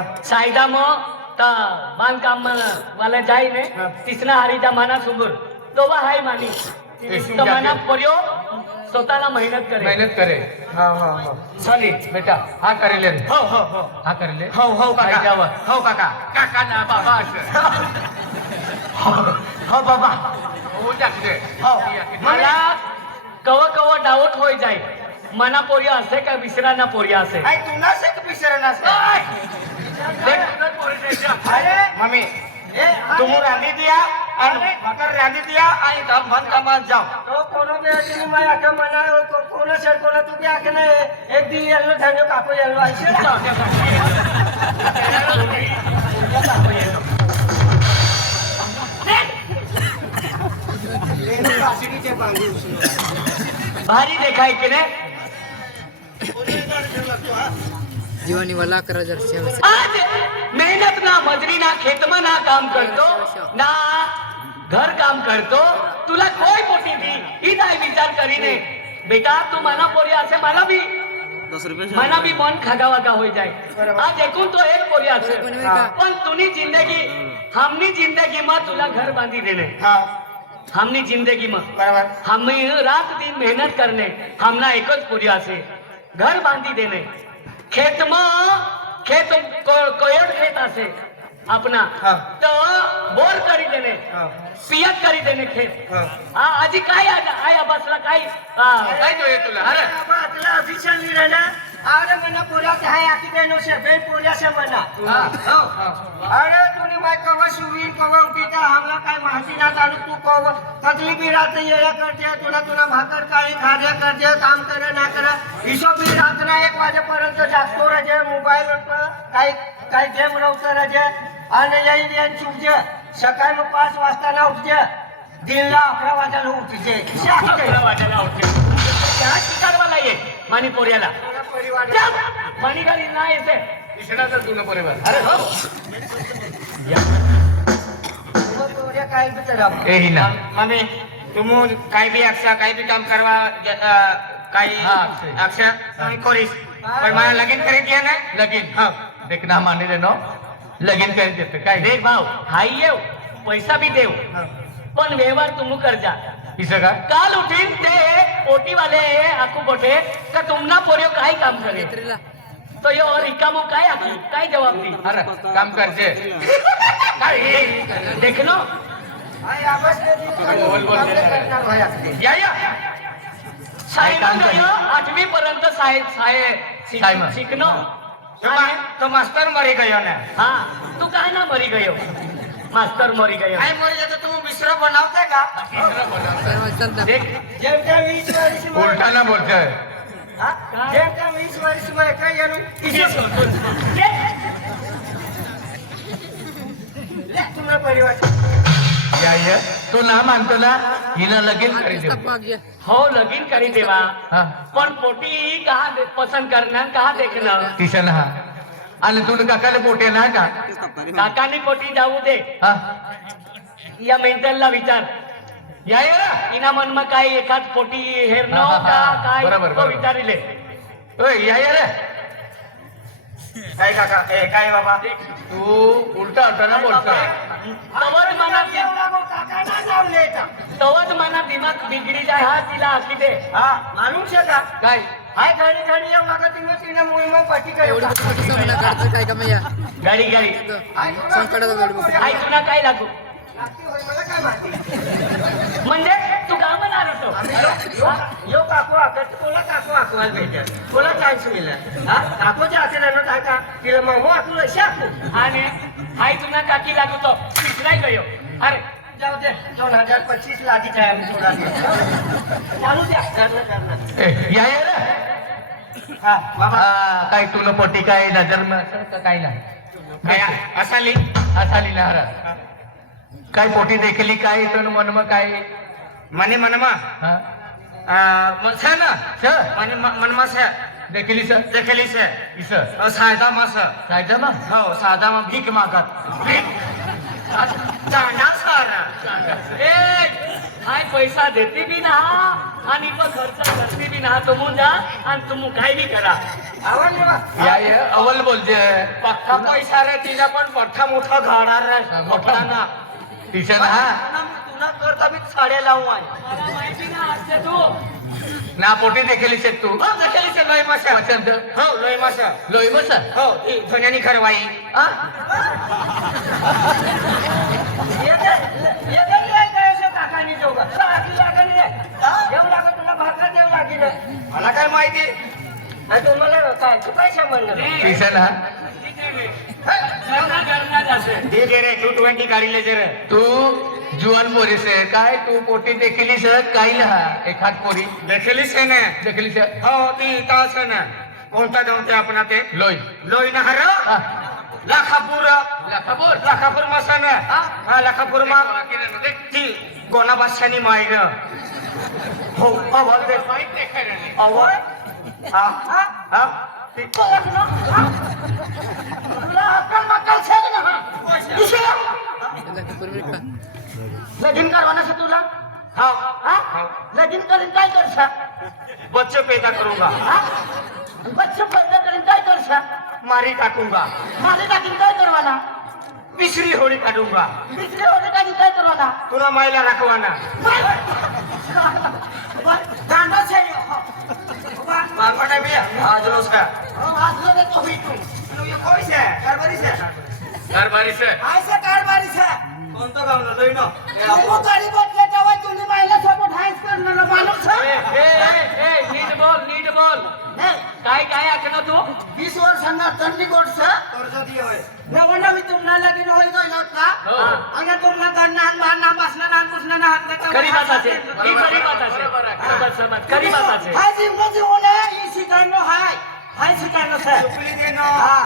सायदा मग ता बांधकाम वाला जाई ने हा. तिसरा हारीचा माना तो बा हाय मानी। ते तो माना पर्यो स्वतःला मेहनत करे। मेहनत करे। हा हा हा। चालेल बेटा। हा करेल रे। हो हो हो। हा करेल। रे. हो हो काका। फायद्यावर. हो काका। काका ना बाबा असं। हो बाबा। हो। जाते हो मला कव कव डाऊट होई जाय मना पोरिया असे का विसराना पोरिया असे? आई तू ना से पिसर ना से अरे मम्मी तुम रांधी दिया और मकर रांधी दिया आई काम बंद कामात जाओ तो कोनो बे अजनी माय आका मना को कोनो सर कोनो तू के आके ने एक दी येलो धन्यो काको येलो आइसे भारी देखाय की वाला करा जरसे आज मेहनत ना मजरी ना खेतमा ना काम करतो ना घर काम करतो तुला दी ही नाही विचार करीने. बेटा तू मना पोरी असे मला बी मना बी मन खागावागा होई जाय? आज एकूण तो एक पोरी असे बनवे का? पण तुनी जिंदगी हमनी जिंदगी में तुला घर बांधी देने हाँ. हमनी जिंदगी में. बराबर. हम रात दिन मेहनत करने हमना एकच पुरिया से घर बांधी देने खेत में खेत को- कोयड खेत असे अपना हाँ. तो बोर करी देने हाँ. पियत करी देने खेत हाँ. हा आजी काय आला- आया बसला काय हा, काय જોઈએ तुला अरे अब अतला ऑफिशियल नी रहना अरे मना पूरा के है आकी देनो से बे पूरा से मना. हा. हो. अरे तूने माय कवा सुवीन कवा उठी का हमला काय माहिती ना चालू तू कवा. कतली भी रात ये या करते तुला तुला भाकर काळी खाद्य करते काम करे ना करे. हिशो भी रात ना एक वाजेपर्यंत जागतो राजे मोबाईल काही काही गेम रवतो राजे. आणि येईन येईन चुकजे सकाळी पाच वाजता ना उठजे दिनला अकरा वाजायला उठजे अकरा वाजायला उठले. त्या शिकारवाला ये मानी पोऱ्याला परिवार. जा, मानी घाली ना येते दिसणार तुला बरोबर अरे हो. काय बी ना मम्मी तुम काही भी अक्षा काही भी काम करवा काही. अक्षा तुम्ही करीस. पण मला लगीन करी दिया ना? लगीन. हा. देख ना मानी रे नो. लगीन करी देते काय? देख भाऊ. हाई येऊ पैसा बी देऊ पण व्यवहार तुम्ही करजा. इसं का? काल उठीन ते पोटी वाले आकू बोटे का तुमना पोरियो काय काम करे? तो यो रिकामो काय आखी? काय जवाब दी? अरे काम करजे। काय हे? देखनो। बोल, बोल. या या। करे. आठवी पर्यंत साहेब साहेब साहेब. शिकनो तो मा- तो मास्टर मरी गयो ना। हा तू काय ना मरी गयो? मास्तर मरी गयो। आई मरी जातो तुम्ही मिश्र बनवते का? सर्व चालता देख जेम तेम वीस वर्ष में- उलटा ना बोलतोय. हा? जेम तेम वीस वर्ष में काय येणं? ले, तुम्हाला परिवार. या या. तो ना मानतो ना हिनं लगीन करी गया हो लगीन करी देवा हा. पण पोटी कहा पसंद करणार कहा देखणं? किशन हा. आणि तुला काकाला पोटे ना का काकानी पोटी जाऊ दे हा या मेंटलला विचार या या इना मनमा काय एखाद पोटी हेरणं हा, हा, का हा. काय बरोबर, तो बरोबर. विचारिले ओय या या रे काय काका ए काय बाबा तू उलटा होता ना बोलतोय तवच मना एवढा गो काका ना लावले का? तवच मना दिमाग बिगडी जाय हा तिला असली दे हा, माणूस आहे का? काय हाय घडी घडी येऊ नका तुम्ही तिने मुळी मग पाठी काय एवढी मोठी मोठी सामना काढतं काय काम या गाडी गाडी. संकटाचा तुला काय लागू मला काय माहिती म्हणजे तू कामणार होतो यो काकू आकत कोला काकू आकवायला भेटेल. कोला चान्स मिळेल. हा? काकूच्या हाती राहणं काय का तिला मग हो आकू शाकू आणि आई तुला काकी लागू तो तिसराय गयो. अरे जाऊ दे. दोन हजार पच्चीस लादीचा आहे आम्ही थोडा चालू द्या. करणं करणं ए, या या रे हा. काय तुला पोटी काय नजर में असं का काय काय असाली? असाली ना हरा काय पोटी देखली काय तो मन मग काय? मने मनमा हा. छ ना? स? मने म- मनमा से. देखली सर देखली से. इस सायदा मस सायदा मग हो साधा मग भीक मागत. भीक? चांडा सारा. ए! काय पैसा देते बी ना आणि पण खर्च करते बी ना तुम्ही जा आणि तुम्ही काय बी करा. आवडले बा. या ये अवल बोलते पक्का पैसा रे तिला पण मोठा मोठा घाडा रे मोठा ना टीचर हा. तुला करता मी साड्या लावू आहे. मला माहिती ना असते तू ना पोटी देखील शेत तू. हो देखील से लोई मासा वसंत हो लोई मासा लोई बस हो धन्यानी खरवाई येते नाही काय असं काकानी जोगा लागली लागली रे देऊ लागत तुला भाकर देऊ लागली रे मला काय माहिती? नाही तुम्हाला काय तू काय संबंध हा असे ठीक आहे रे टू ट्वेंटी काढले जे रे. तू जुवान पोरीस आहे. काय? तू पोटी देखील काही ना एखाद पोरी? देखलीस आहे ना देखील हो ती तास आहे ना. कोणता गाव ते आपण ते लोई. लोई ना हर हा. लाखापूर. लाखापूर? लाखापूर मसान हा. लाखापूर मा ती गोना बादशानी मायन हो दे हा हा ती तुला अक्कल मक्कल छे ना लगीन करवाना से तुला हा हा लगीन करीन काय करसा बच्चे पैदा करूंगा। हा? बच्चे पैदा करीन काय करसा मारी टाकूंगा। माझे टाकीन काय करवाना तिसरी होळी काढूंगा दुसरे होते काय काय करवाना तुला मायला राखवाना गांडा छे मागवाना भी आज रोज का आज रे तो भी तू ये कोई से कारभारी से कारभारी से ऐसे कारभारी छे कोणतं गाव ना लोई ना तू गाडी बदले तेव्हा तुम्ही महिला सोबत हायस करणार माणूस ए, ए, ए, ए, नीट बोल नीट बोल काय काय आखणं तू? वीस वर्षांना दिए होय. नवं नवी तुम्हाला लगीन होई गई होता हो. आणि तुम्हाला गन्नान बांधना बसना नान पुसना ना हात खरी बात असे ही खरी बात असे समज समज. खरी बात असे हाय जीवन जीवन ही शिकायनो हाय. हाय शिकायनो से चुकली देनो हा.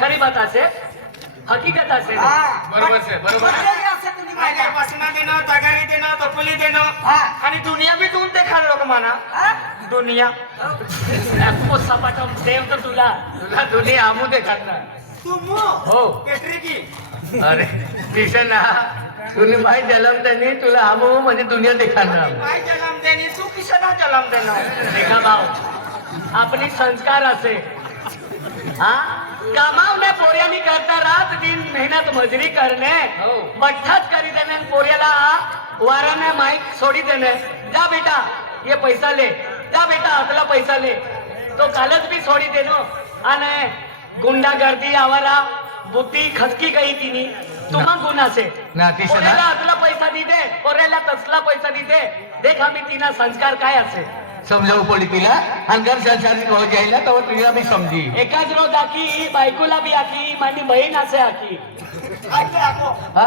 खरी बात असे हकीकत असे हा. बरोबर से बरोबर बदले असं तुम्ही काय काय मागा. बसना देणं तगारी देणं. हा. आणि दुनिया बी देऊन ते खाल लोक म्हणा हा? दुनिया. सपाटम देव तर तुला. तुला दोन्ही आमू दे खाणार तू मु. हो. पेटरी की. अरे टीचर ना तुला माहीत जलम त्यांनी तुला आमू म्हणजे दुनिया देखाणार काय जलम देणी तू किशाला जलम देणं देखा भाव आपली संस्कार असे. हा? कामावणे पोऱ्यानी करता रात दिन मेहनत मजुरी करणे हो. बठ्ठाच करी देणे आणि पोऱ्याला वाराने माईक सोडी देणे जा बेटा ये पैसा ले जा बेटा आपला पैसा ले तो कालच बी सोडी देनो आणि गुंडागर्दी आवारा बुद्धी खचकी गई तिनी तुम्हा गुन्हा से ना, ती शना- पोऱ्याला आतला पैसा दी दे पोऱ्याला तसला पैसा दी दे देख समजावू पडली तिला. आणि घर संसारिक हो जायला तेव्हा तुला मी समजी एकाच रोज आखी बायकोला बी आखी माझी बहीण असे आखी. हा?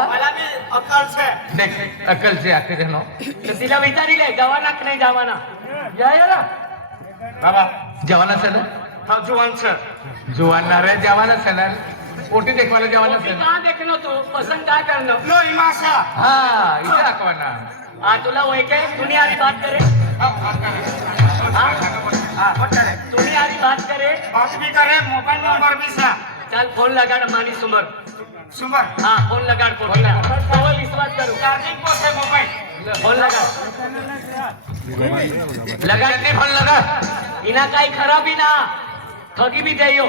अक्कल से आखे जनो तर तिला विचारिले जवाना की नाही जवाना. या या ना. बाबा. जवान ना? हा जुवान छे. जुवान ना रे जवान ना? पोटी देखवायला जवान असेल कहाँ देखनो तू? पसंद काय करणं? हा इथे दाखवाना हा तुला तुम्ही आधी बात करे तुम्ही आधी बात करे बात भी करे मोबाइल नंबर भी सा चल फोन लगाड मानी सुमर सुबर हा फोन लगाड पोटीला तोवर विश्वास करू. चार्जिंग को से मोबाइल फोन लगाड. लगा नाही पण लगा इना काही खराबी ना. ठगी बी देयो.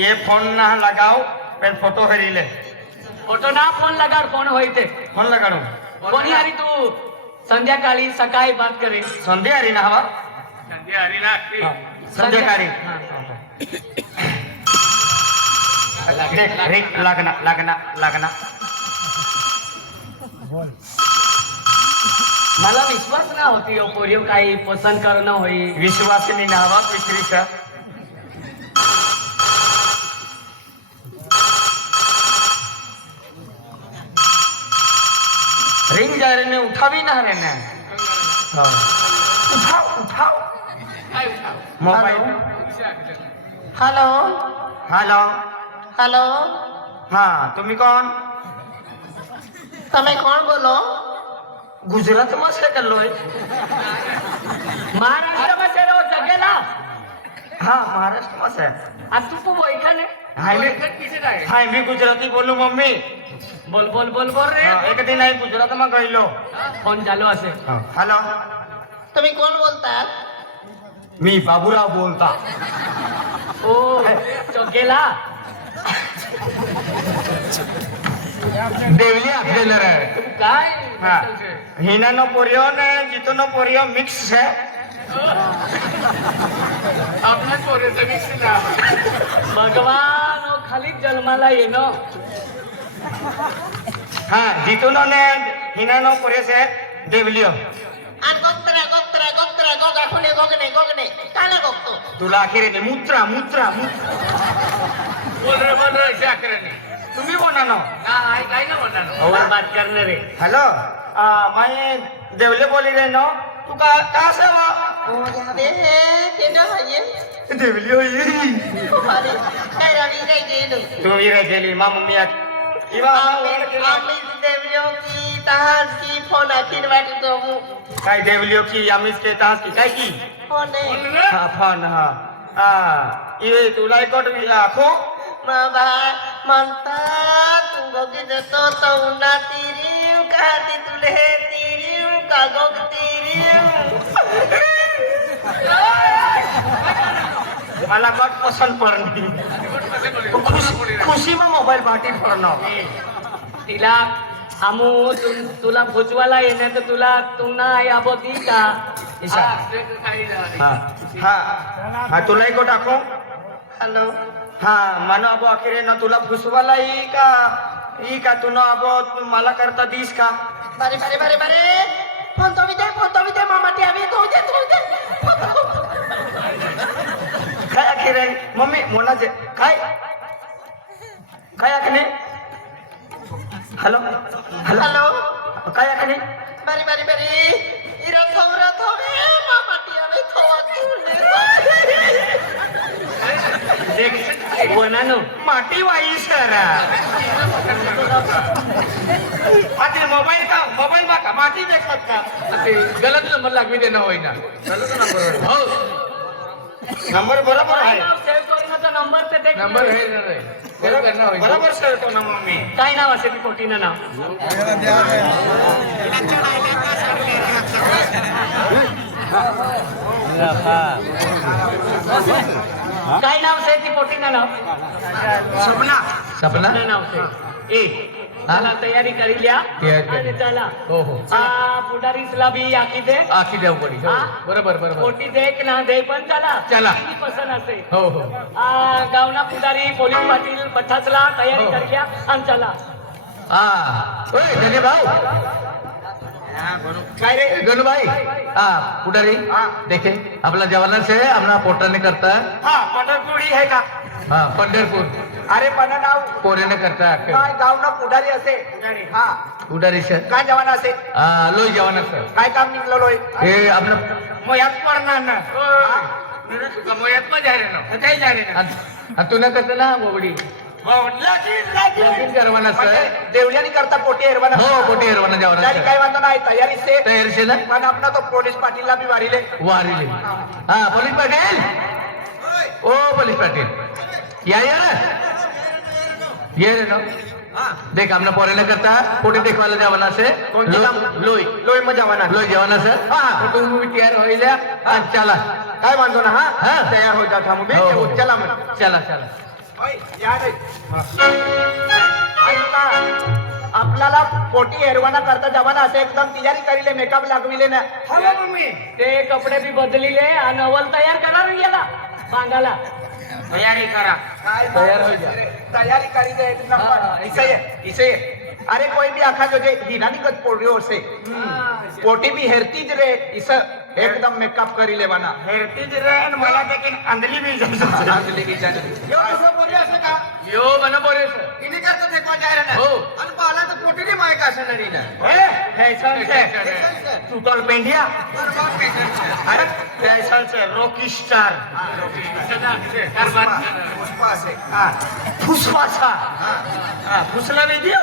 ये फोन ना लगाओ पेन फोटो हेरी ले फोटो ना फोन लगाड फोन होईते. फोन लगाडू. कोणी आली तू. संध्याकाळी सकाळी बात करे संध्या हरी ना हवा हरिना संध्याकाळी हा. देख देख लागना लागना लागना मला विश्वास ना होती हो पोरियो काही पसंत करणं होई विश्वासिनी ना જાય એને ઉઠાવી ના રે ને ઉઠાવ ઉઠાવ મોબાઈલ হ্যালো হ্যালো হ্যালো হ্যাঁ তুমি কোন તમે કોણ બોલો ગુજરાતમાં છે કે લોય મહારાષ્ટ્રમાં છે રહો જગેલા હા મહારાષ્ટ્રમાં છે આ તું ওখানে હા એમ ગુજરાતી બોલું મમ્મી બોલ બોલ બોલ બોલ રે એક દિન અહીં ગુજરાતમાં ગયેલો ફોન ચાલુ હશે હાલો તમે કોણ બોલતા મી બાબુરાવ બોલતા ઓ ચોકેલા દેવલી આપેલ રહે કાય હા હિના નો પોરિયો ને જીતુ નો પોરિયો મિક્સ છે আপনার করে না ভগবান ও খালি জন্মালা এনো। হ্যাঁ জিতুনো নে হিনানো করেছে দেবলিও। আর গত্রা গত্রা গত্রা গগ আখনে গগনে গগনে কালা গক্ত। দুলা আখেরে নে মুত্রা মুত্রা। মুত্রা বলরে বলরে আখেরে নে তুমি বনানো? না আই কাই না বনানো। ওর বাত করনে রে। হ্যালো? আ মানে দেবলে বলি রে নো তুকা কাছে दे ते ना ये देवली होई अरे काय रवी काय गेलो तू विरे गेली मा मम्मी आत इवा आम्ही देवलो की तहास की फोन आखीर वाटतो मु काय देवलियो की आम्हीच के तास की काय की फोन हा फोन हा हा ये तुला एकट आखो बाबा म्हणतात तू गोगी देतो तो उन्हा तिरीव का ती तुले तिरीव का गोग तिरीव मला गट पसंत पडली खुशी में मोबाईल पाठी पडणं तिला आमू तु, तुला भुजवाला येणे तर तुला तू नाही आबोती का ईशा. हा. हा. हा तुला एक टाको? हॅलो. हा मानो अबो अखेरे ना तुला फुसवाला ई का? ई का तू ना अबो तू मला करता दिस का? बारे बारे बारे बारे. फोन तो विद्या फोन तो विद्या मामा तो तो काय अखेरे मम्मी मोना जे काय काय अखने हॅलो हॅलो हॅलो काय अखने बारे बारे बारे इरा थोरा थोरे मामा ती आम्ही थोवा देख वनानो माटी वाई सर आधी मोबाईल का मोबाईल का माटी देखत का? गलत नंबर लागवी देणं होईना. हो. नंबर बरोबर आहे. सेव्ह करून नंबर ते देख. नंबर आहे. सेव्ह करणं होईना. बरोबर सर तो ना मम्मी. काय नाव असेल ती पोटीनं नाव? काय नाव से ती पोटीनं नाव? सपना. सपना? नाव से ए चला तयारी करी लिया. आणि चला. हो हो. आ पुढारीसला बी आखी दे. आखी देव पडी हो. बरोबर बरोबर. पोटी देख ना दे पण चला. चला. पसंत असे हो हो. आ गावना पुढारी पोलीस पाटील पठाचला तयारी. करी लिया आणि चला. हा ओय धने भाऊ काय रे? हा पुढारी. देखे आपला जवाहरलाल से अपना पोटाने करता. है पंढरपुरी आहे का? हा पंढरपूर. अरे पण नाव पोरेने करता है काय गाव ना पुढारी असे? हा. पुढारी से काय जवान असे? हा लोई जवाना सर. काय काम निघलोय हे आपलं मग यात पडणार ना. काही झाले ना तुला कसं ना बोबडी? लगीन करवाना सर. म्हणजे देवल्यानी करता पोटी हेरवाना हो पोटी हेरवाना जवाना त्याची काय सर म्हणतो नाही तयारी से. तयारी से ना? पण आपला तो पोलीस पाटीलला बी वारीले. वारीले. हा पोलीस पाटील? ओ पोलीस पाटील. ना. देख हमने पोरेने करता. पोटी देखवायला जवाना से कोणती काम? लोई. लोय मग जवाना लोई जवाना सर हा. कुटुंब तयार होईल्या आणि चला. काय म्हणतो ना हा? हा. तयार हो जात हम हो, हो. चला मग. चला चला. आपल्याला पोटी हेरवाना करता जवाना असे एकदम तयारी करीले मेकअप लागविले ना ते कपडे बी बदलिले आणि अवल तयार करा रे याला बांगाला तयारी करा काय तयार हो जा. तयारी करी दे एक नंबर हाँ, इसे ये, इसे ये. अरे कोई भी आखा जो जे हिरानी कत पोड़ियो से पोटी भी हेरती ज रे इस एकदम मेकअप करी लेवाना हेरती ज रे आणि मला देखील अंधली भी अंधली भी यो कसं बोली असं का? यो मन पोरे सर इने करता देखो जा रे हो. आणि पाला तर पोटी नाही माय का नडी ना ए फॅशन से तू कल पेंडिया अरे फॅशन से रॉकी स्टार पुष्पा से हा. पुष्पा सा हा फुसला नाही दियो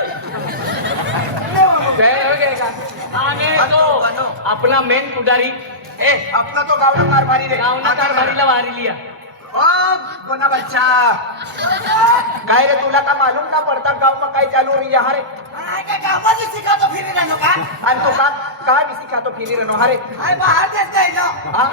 तयार हो गए का आणि तो आपला मेन पुढारी. ए आपला तो गावना कारभारी रे गावना कारभारीला वारी लिया ओ कोना बच्चा? काय रे तुला का मालूम ना पडता गाव में काय चालू रही है राहिलो का? आणि तो का का दिसी का तो फिरी रनो हरे बाहेर देश हा?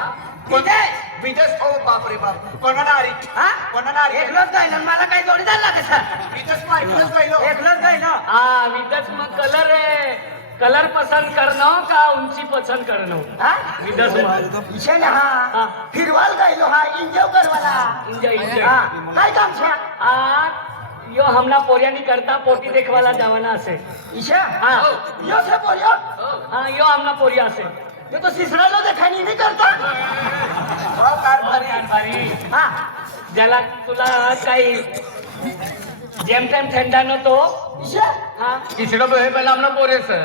विदेश. विदेश? ओ बाप रे बाप. कोणा आरी हा? कोणा आरी एकलोच गायलो मला काही लागत विदेश पाय विदेश गइलो एकलोच गायलो हाँ विदस में कलर है कलर पसंद करणं का उंची पसंद करणं? हा? मी हा. फिरवाल हिरवाल गायलो हा इंजेव करवाला इंजा इंजा हा. काय काम छा? आ यो हमना पोर्यानी करता पोटी देखवाला जावाना असे. ईशा हा. यो से बोलियो हा यो हमला पोरिया असे. यो तो सिसरा लो देखानी नहीं करता? हो, हा ज्याला तुला काही જેમ તેમ ઠંડા નતો કિસડો બે પેલા હમણાં બોરે છે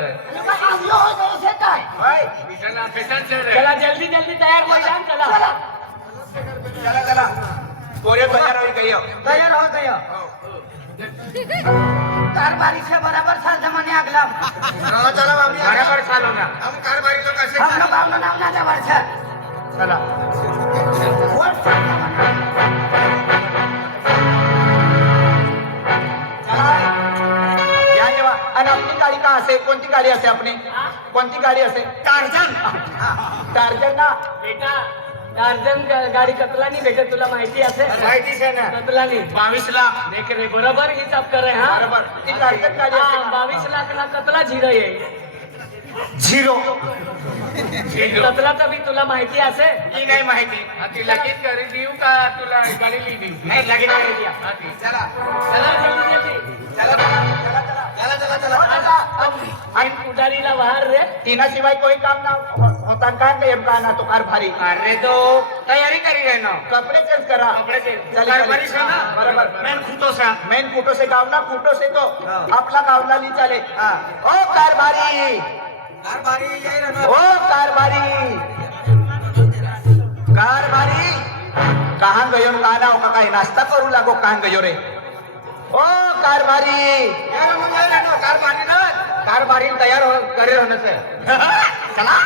આવલો હોય તો છે કાય ભાઈ મિશનના ફેશન છે ચલા જલ્દી જલ્દી તૈયાર હોય જાન ચલા ચલા ચલા ચલા તૈયાર હોય ગયો તૈયાર હો ગયો કારબારી છે બરાબર સાંજે મને આગલા ચલો ચલો બાબી બરાબર ચાલો ના હમ કારબારી લોકો છે હમ બાબનો નામ ના જબર છે ચલા असे? कोणती गाडी असे आपली? कोणती गाडी असे? टार्जन. टार्जन ना? बेटा टार्जन गाडी कतलानी भेटत तुला माहिती असेल? माहितीच आहे ना. कतलानी. बावीस लाख. देख रे बरोबर हिसाब कर रे हा? बरोबर. ती टार्जन गाडी असते बावीस लाख ना कतला झिरो येईल. झिरो. कतला तर बी तुला माहिती असेल? ही नाही माहिती. ती लगेच घरी देऊ का तुला? गाडी देऊ नाही लगेच. हा. चला. चला. आणि पुजारीला वाहर रे. तिना शिवाय कोई काम ना होता का? नेमका ना तुकार भारी. अरे तो तयारी करी रहे ना. कपडे चेंज करा. कपडे चेंज तुकार भारी से ना. बरोबर. मेन खूटो से मेन खूटो से गाव ना खूटो से तो आपला गावला ली चाले ओ हो, कार भारी. कार भारी ये ओ हो, कार भारी. कार भारी. कहां गयो काना का काय? नाश्ता करू लागो कहां गयो रे? ओ कार भारी. यार मग यार कार भारी ना. कारभारी तयार हो करे रहने से चला.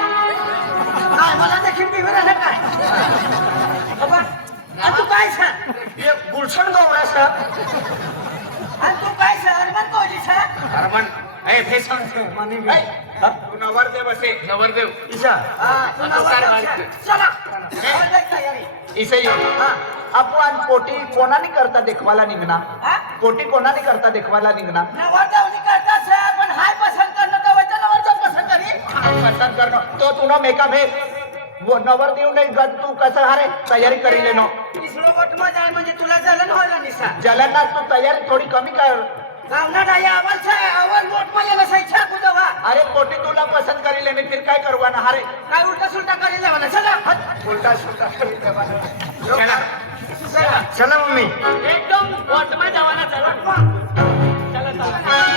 काय मला देखील बिघड आलं काय? बाबा, तू काय सांग ये गुलशन गौरा सर. आणि तू काय कोहली हरमन. ए फेसन तू नवरदेव असे. नवरदेव. ईशा. हा, तू आता नवरा कार जाऊ बांधते. शकत. चला तयारी. इसे यो आपण पोटी कोणाने करता देखवाला निघना हा? पोटी कोणाने करता देखवाला निघना करता पण हाय पसंत करणं पसंत तो तुनो मेका भेद वो नवर देऊ नाही गद तू कसं हारे? तयारी करी लेनो. तिसरं वट मग जाय म्हणजे तुला जलन व्हायला निसा. जलना तू तयारी थोडी कमी कर. गावना अरे पोटी तुला पसंत करी लेने फिर काय करवाना हारे? काय उलटा सुलटा करी लेवाना चला. हट, उलटा सुलटा करी लेवाना. चला. चला मम्मी. एकदम वॉटमा जावाना चला. चला चला.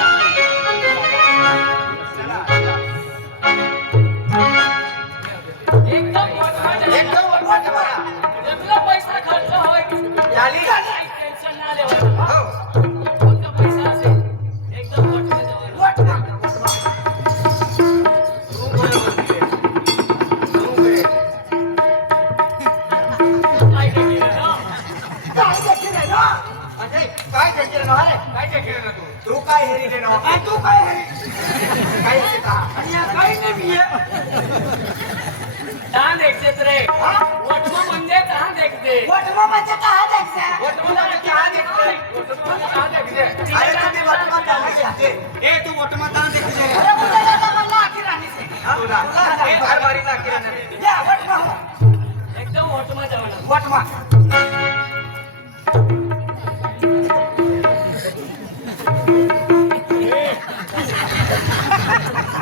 एकदम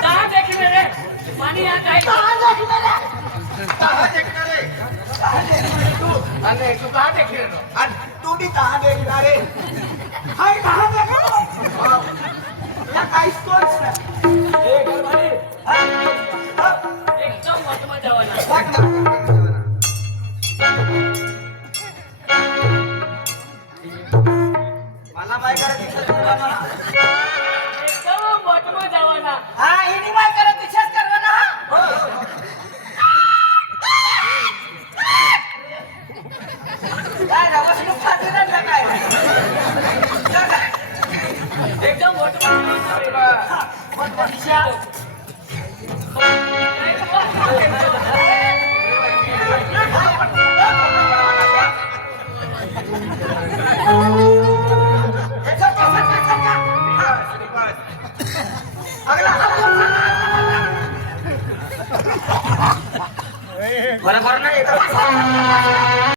कहाँ रे काय कहाँ देखलं रे? कहाँ देखता रे? आणि तू कहाँ रे हाय, कहाँ देखलं? या नाही.